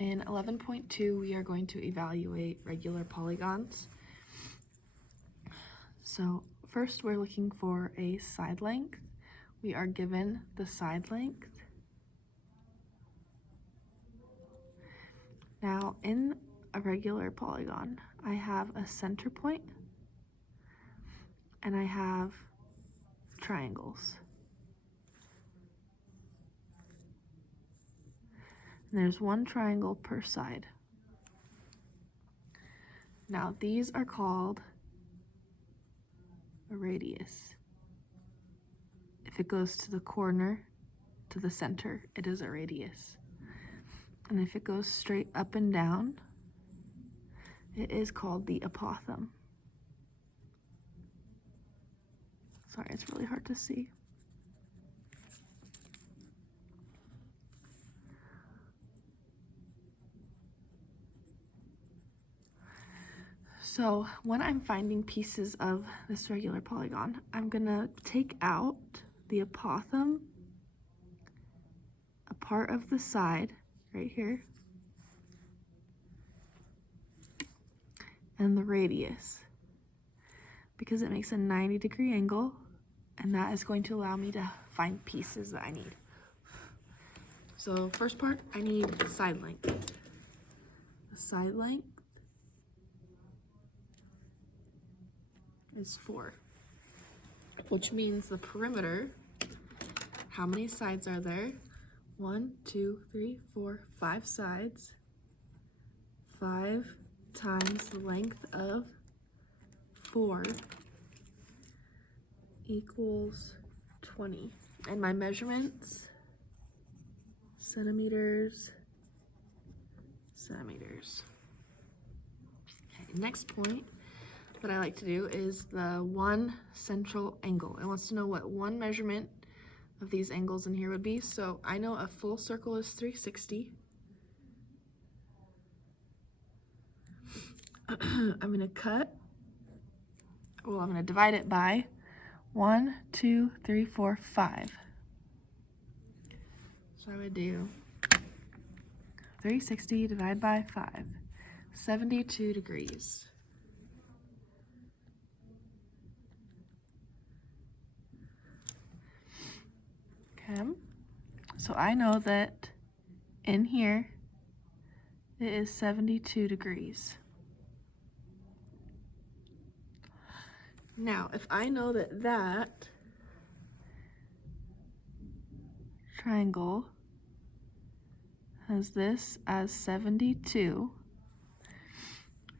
In 11.2, we are going to evaluate regular polygons. So first we're looking for a side length. We are given the side length. Now in a regular polygon, I have a center point and I have triangles. And there's one triangle per side. Now these are called a radius. If it goes to the corner, to the center, it is a radius. And if it goes straight up and down, it is called the apothem. Sorry, it's really hard to see. So when I'm finding pieces of this regular polygon, I'm gonna take out the apothem, a part of the side right here, and the radius, because it makes a 90-degree angle, and that is going to allow me to find pieces that I need. So first part, I need side length. The side length is 4, which means the perimeter, how many sides are there? 1, 2, 3, 4, 5 sides. 5 times the length of 4 equals 20. And my measurements, centimeters. Okay, next point that I like to do is the one central angle. It wants to know what one measurement of these angles in here would be. So I know a full circle is 360. I'm going to divide it by 1, 2, 3, 4, 5. So I would do 360 divided by 5, 72 degrees. Okay, so I know that in here it is 72 degrees. Now, if I know that that triangle has this as 72,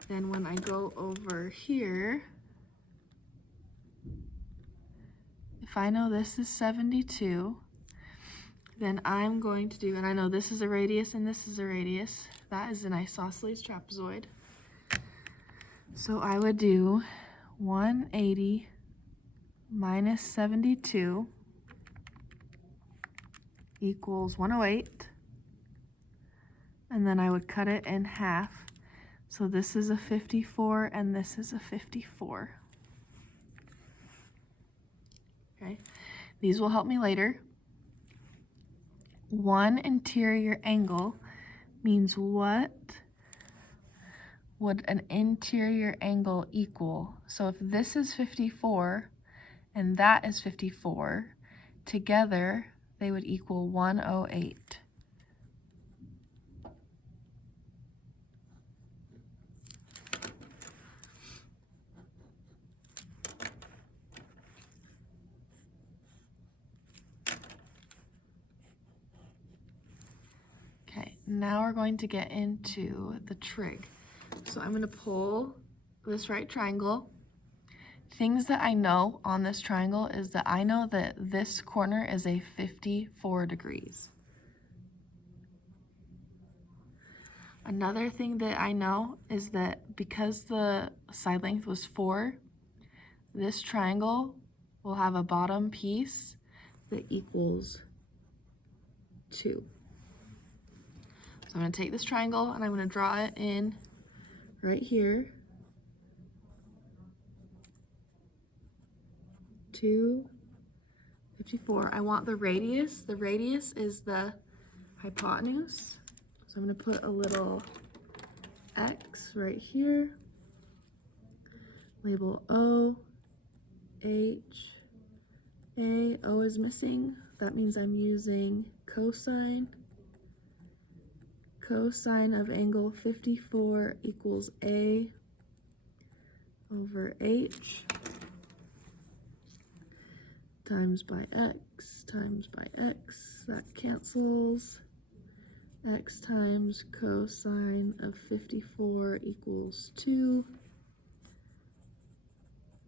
then when I go over here, if I know this is 72, then I'm going to do, and I know this is a radius and this is a radius, that is an isosceles trapezoid. So I would do 180 minus 72 equals 108. And then I would cut it in half. So this is a 54 and this is a 54. Okay, these will help me later. One interior angle means what would an interior angle equal? So if this is 54 and that is 54, together they would equal 108. Okay, now we're going to get into the trig. So I'm going to pull this right triangle. Things that I know on this triangle is that I know that this corner is a 54 degrees. Another thing that I know is that because the side length was 4, this triangle will have a bottom piece that equals 2. So I'm going to take this triangle and I'm going to draw it in right here. 2, 54. I want the radius. The radius is the hypotenuse. So I'm going to put a little X right here, label O, H, A. O is missing. That means I'm using cosine. Cosine of angle 54 equals A over H times by X times by X. That cancels. X times cosine of 54 equals 2.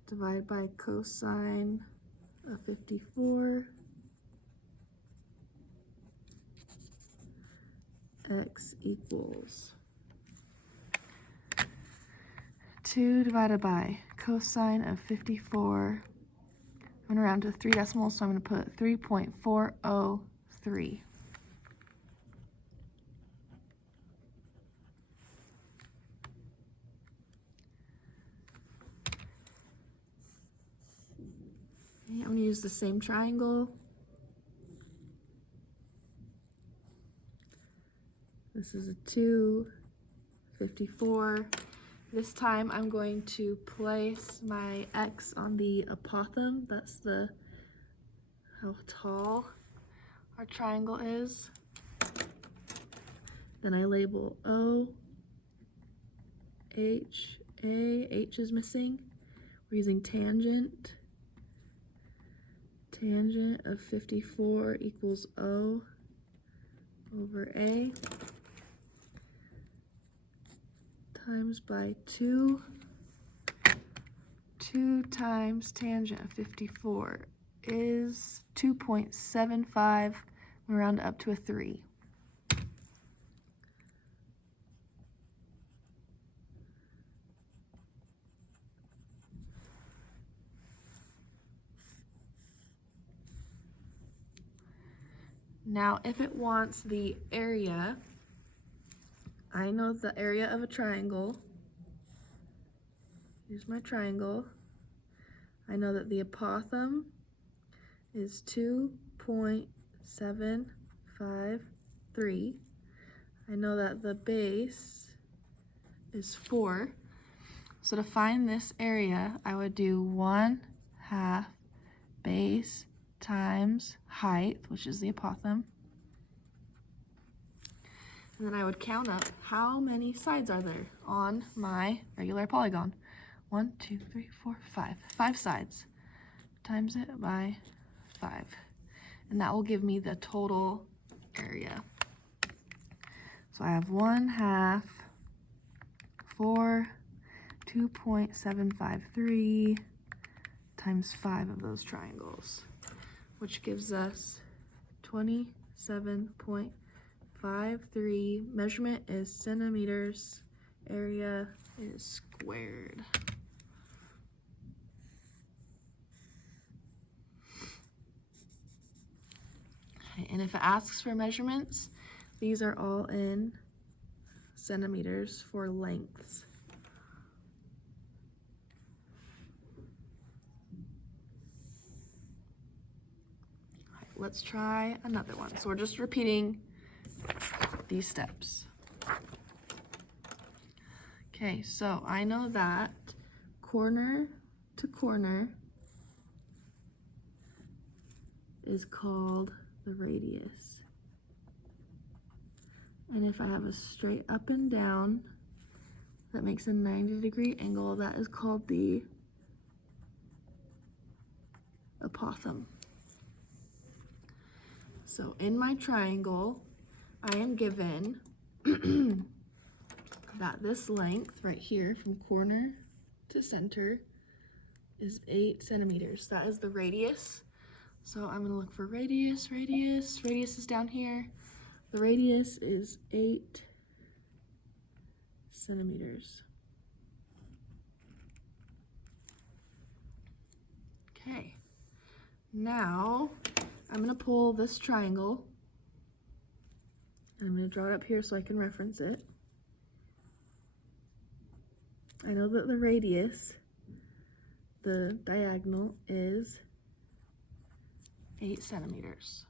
Divide by cosine of 54. X equals 2 divided by cosine of 54. I'm going to round to 3 decimals, so I'm going to put 3.403. Okay, I'm going to use the same triangle. This is a 2, 54. This time I'm going to place my X on the apothem. That's how tall our triangle is. Then I label O, H, A. H is missing. We're using tangent. Tangent of 54 equals O over A times by 2. 2 times tangent of 54 is 2.75. We round it up to a 3. Now, if it wants the area, I know the area of a triangle. Here's my triangle. I know that the apothem is 2.753. I know that the base is 4. So to find this area, I would do 1/2 base times height, which is the apothem. And then I would count up how many sides are there on my regular polygon. 1, 2, 3, 4, 5. 5 sides. Times it by 5. And that will give me the total area. So I have 1/2 for 2.753 times 5 of those triangles, which gives us 27.53. Measurement is centimeters. Area is squared. Okay, and if it asks for measurements, these are all in centimeters for lengths. All right, let's try another one. So we're just repeating these steps. Okay, so I know that corner to corner is called the radius. And if I have a straight up and down that makes a 90-degree angle, that is called the apothem. So in my triangle, I am given that this length right here from corner to center is 8 centimeters. That is the radius. So I'm gonna look for radius. Radius is down here. The radius is 8 centimeters. Okay, now I'm gonna pull this triangle and I'm gonna draw it up here so I can reference it. I know that the radius, the diagonal, is 8 centimeters.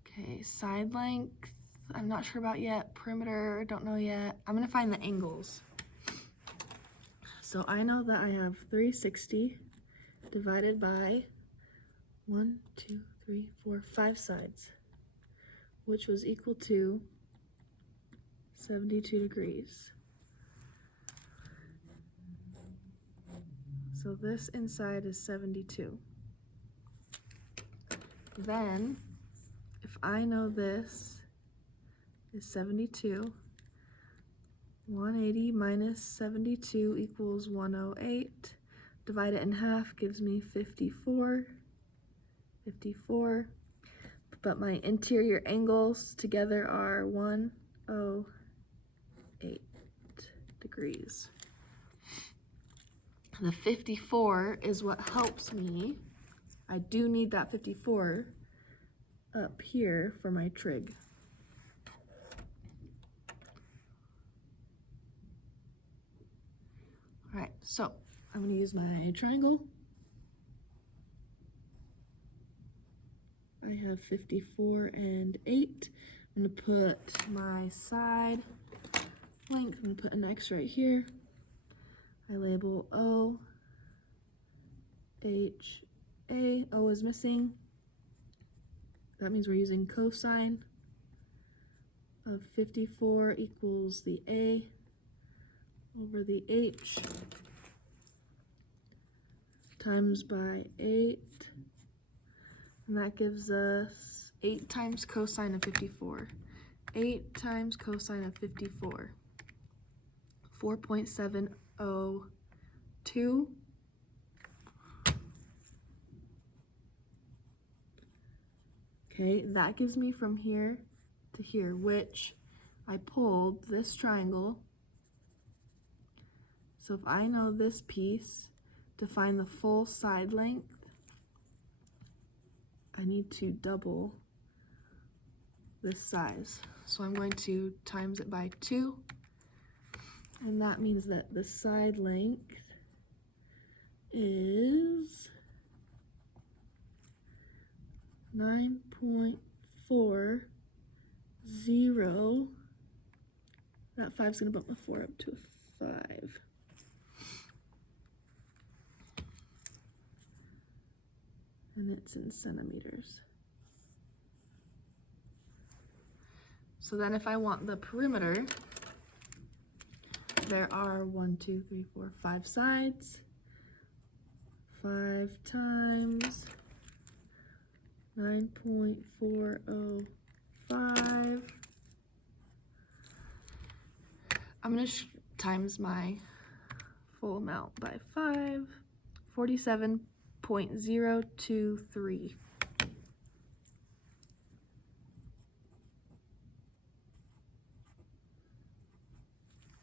Okay, side length I'm not sure about yet. Perimeter, don't know yet. I'm gonna find the angles. So I know that I have 360 divided by 1, 2, 3, 4, 5 sides, which was equal to 72 degrees. So this inside is 72. Then, if I know this is 72, 180 minus 72 equals 108. Divide it in half gives me 54. 54. But my interior angles together are 108 degrees. The 54 is what helps me. I do need that 54 up here for my trig. All right, so I'm going to use my triangle. I have 54 and 8. I'm going to put my side length. I'm going to put an X right here. I label O, H, A. O is missing. That means we're using cosine of 54 equals the A over the H times by 8. And that gives us 8 times cosine of 54. 8 times cosine of 54. 4.702. Okay, that gives me from here to here, which I pulled this triangle. So if I know this piece, to find the full side length, I need to double this size. So I'm going to times it by 2, and that means that the side length is 9.40. That 5's gonna bump my 4 up to a 5. And it's in centimeters. So then if I want the perimeter, there are 1, 2, 3, 4, 5 sides. 5 times 9.405. I'm gonna times my full amount by 5. 47.023.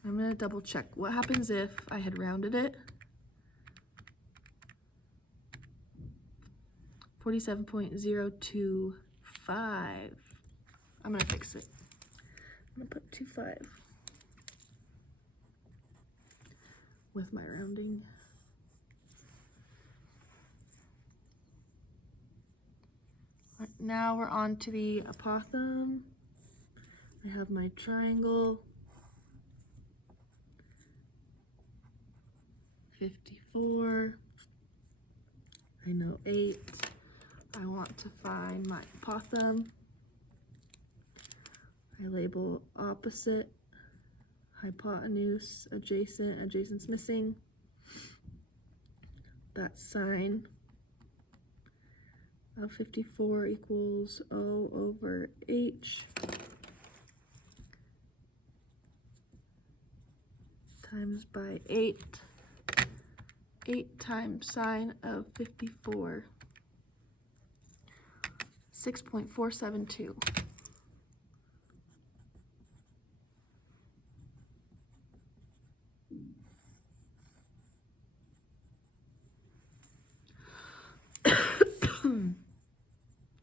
I'm gonna double check. What happens if I had rounded it? 47.025. I'm gonna fix it. I'm gonna put 25 with my rounding. All right, now we're on to the apothem. I have my triangle. 54. I know 8. I want to find my apothem. I label opposite, hypotenuse, adjacent, adjacent's missing. That sine of 54 equals O over H times by 8. 8 times sine of 54. 6.472.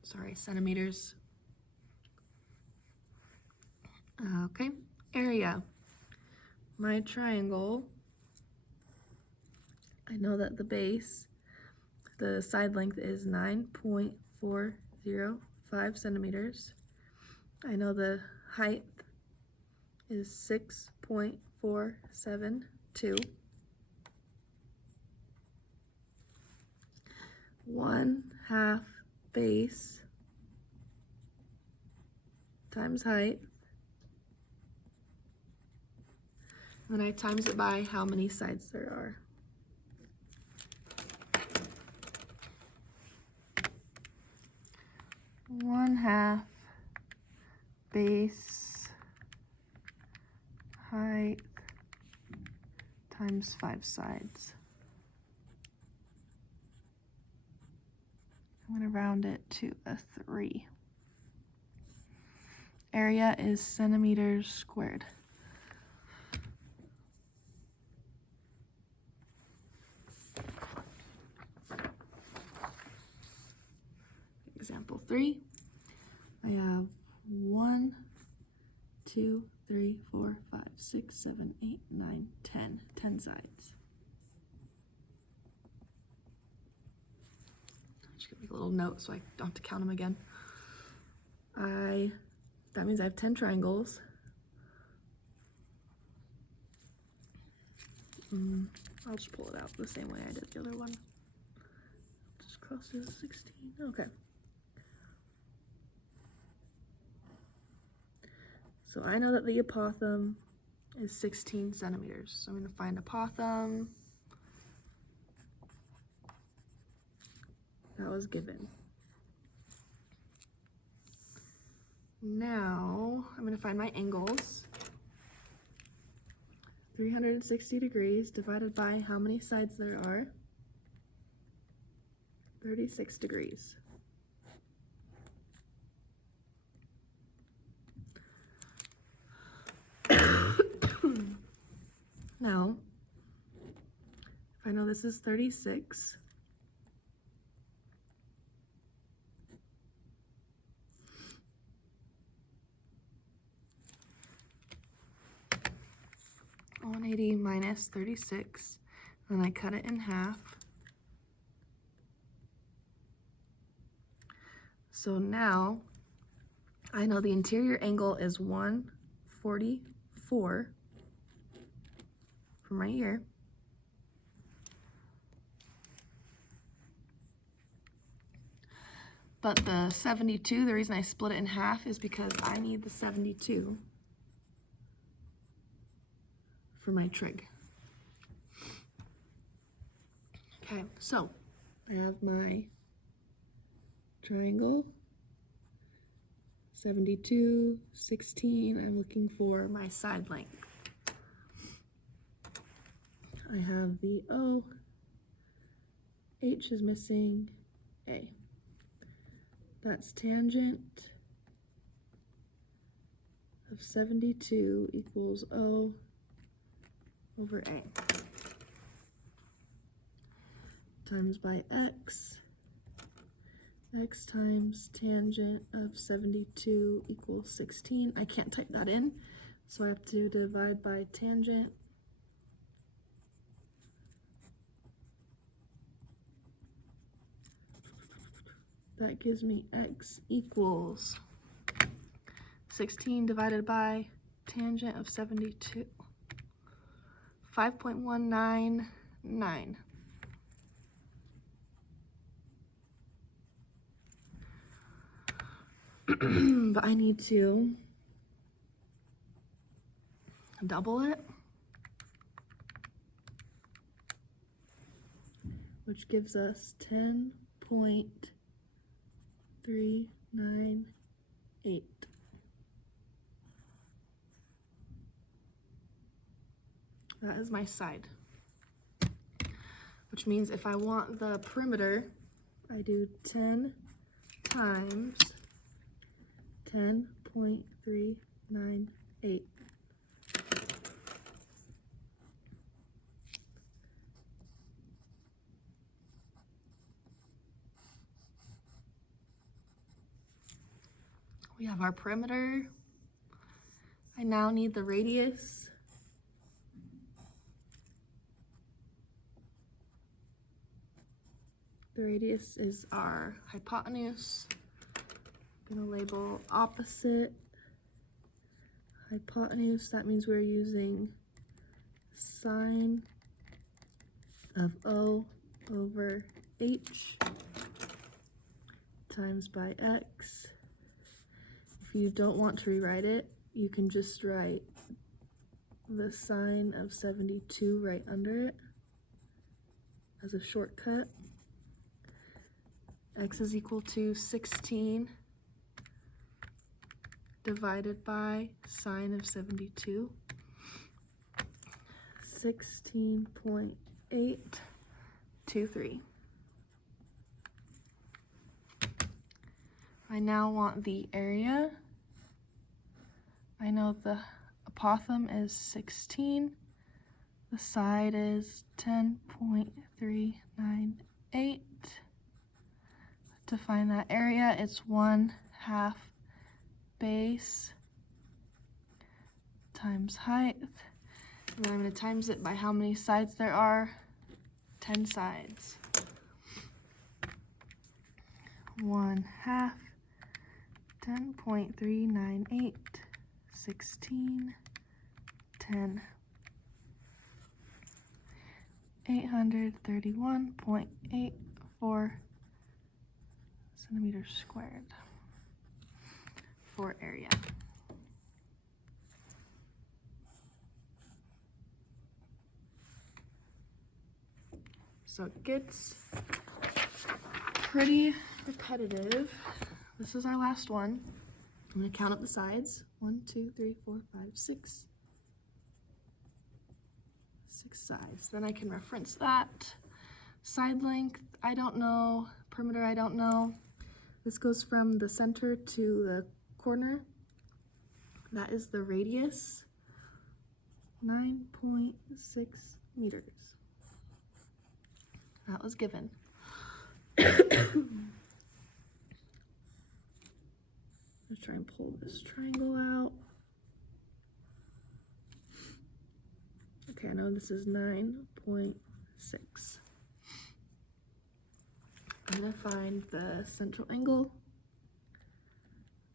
Sorry, centimeters. Okay, area. My triangle, I know that the base, the side length is 9.405 centimeters. I know the height is 6.472. 1/2 base times height. And then I times it by how many sides there are. One half base height times 5 sides. I'm going to round it to a 3. Area is centimeters squared. Example 3, I have 1, 2, 3, 4, 5, 6, 7, 8, 9, 10. 10 sides. I'm just gonna make a little note so I don't have to count them again. That means I have 10 triangles. I'll just pull it out the same way I did the other one. Just cross it 16. Okay. So I know that the apothem is 16 centimeters. So I'm going to find apothem. That was given. Now I'm going to find my angles. 360 degrees divided by how many sides there are? 36 degrees. Now, if I know this is 36, (180 minus 36), and I cut it in half. So now I know the interior angle is 144 from right here. But the 72, the reason I split it in half is because I need the 72 for my trig. Okay, so I have my triangle, 72, 16. I'm looking for my side length. I have the O, H is missing, A. That's tangent of 72 equals O over A. Times by X. X times tangent of 72 equals 16. I can't type that in, so I have to divide by tangent. That gives me X equals 16 divided by tangent of 72. 5.199. But I need to double it, which gives us 10.398. That is my side, which means if I want the perimeter, I do 10 times 10.398. We have our perimeter. I now need the radius. The radius is our hypotenuse. I'm gonna label opposite hypotenuse, that means we're using sine of O over H times by X. If you don't want to rewrite it, you can just write the sine of 72 right under it as a shortcut. X is equal to 16 divided by sine of 72. 16.823. I now want the area. I know the apothem is 16. The side is 10.398. To find that area, it's 1/2 base times height. And then I'm going to times it by how many sides there are. 10 sides. 1/2, 10.398, 16, 10. 831.84 centimeters squared for area. So it gets pretty repetitive. This is our last one. I'm going to count up the sides. 1, 2, 3, 4, 5, 6. 6 sides. Then I can reference that. Side length, I don't know. Perimeter, I don't know. This goes from the center to the corner. That is the radius. 9.6 meters. That was given. Let's try and pull this triangle out. Okay, I know this is 9.6. I'm going to find the central angle.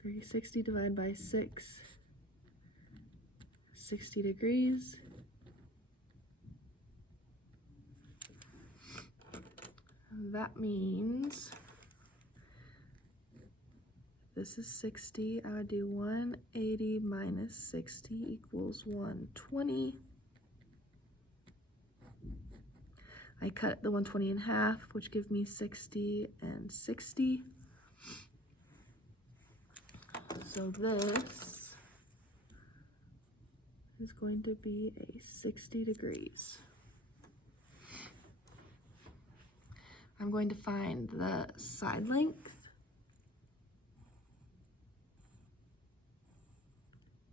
360 divided by 6, 60 degrees. That means this is 60. I would do 180 minus 60 equals 120. I cut the 120 in half, which gives me 60 and 60. So this is going to be a 60 degrees. I'm going to find the side length.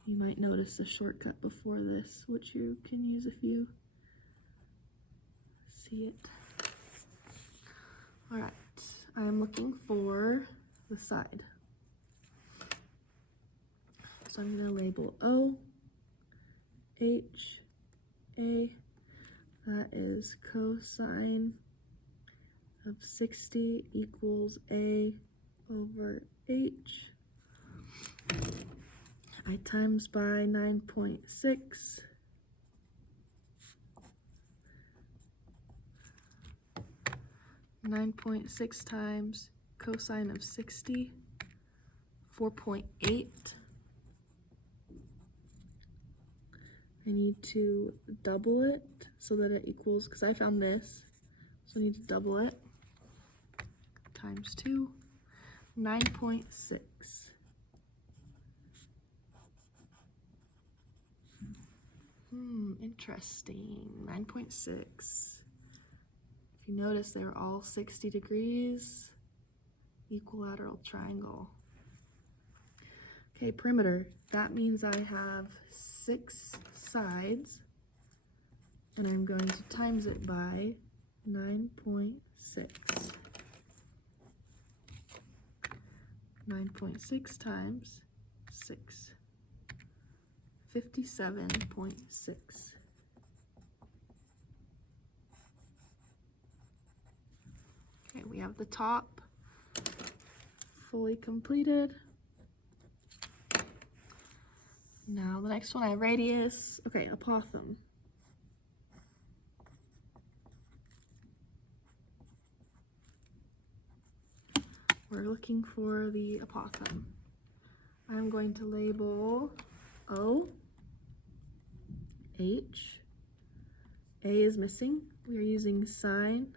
You might notice a shortcut before this, which you can use if you see it. All right, I am looking for the side. So I'm going to label O, H, A. That is cosine of 60 equals A over H. I times by 9.6. 9.6 times cosine of 60, 4.8. I need to double it so that it equals, because I found this, so I need to double it, times 2, 9.6. Interesting, 9.6. If you notice, they were all 60 degrees, equilateral triangle. Okay, perimeter, that means I have 6 sides, and I'm going to times it by 9.6. 9.6 times 6. 57.6. Okay, we have the top fully completed. Now the next one I have radius. Okay, apothem. We're looking for the apothem. I'm going to label O, H, A is missing. We are using sine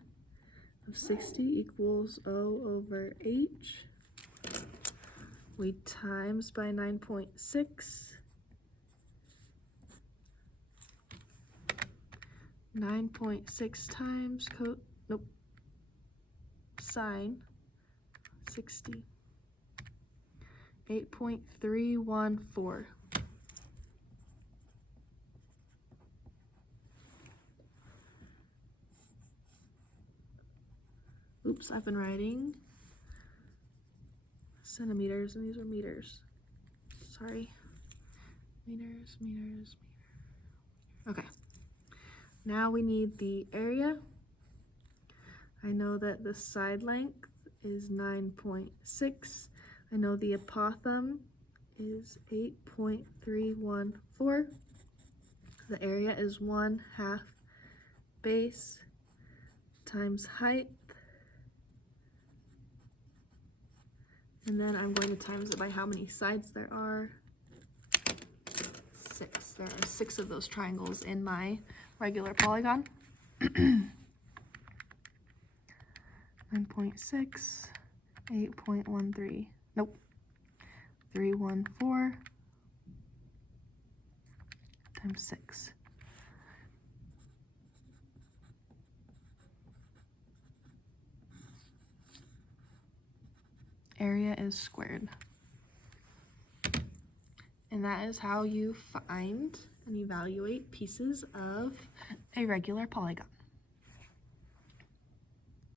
of 60 equals O over H. We times by 9.6. 9.6 times sine 60. 8.314. Oops, I've been writing centimeters and these are meters. Sorry. Meters. Okay. Now we need the area. I know that the side length is 9.6. I know the apothem is 8.314. The area is 1/2 base times height. And then I'm going to times it by how many sides there are. 6. There are 6 of those triangles in my regular polygon. 9.6, 8.13, nope, 314 times 6. Area is squared. And that is how you find and evaluate pieces of a regular polygon.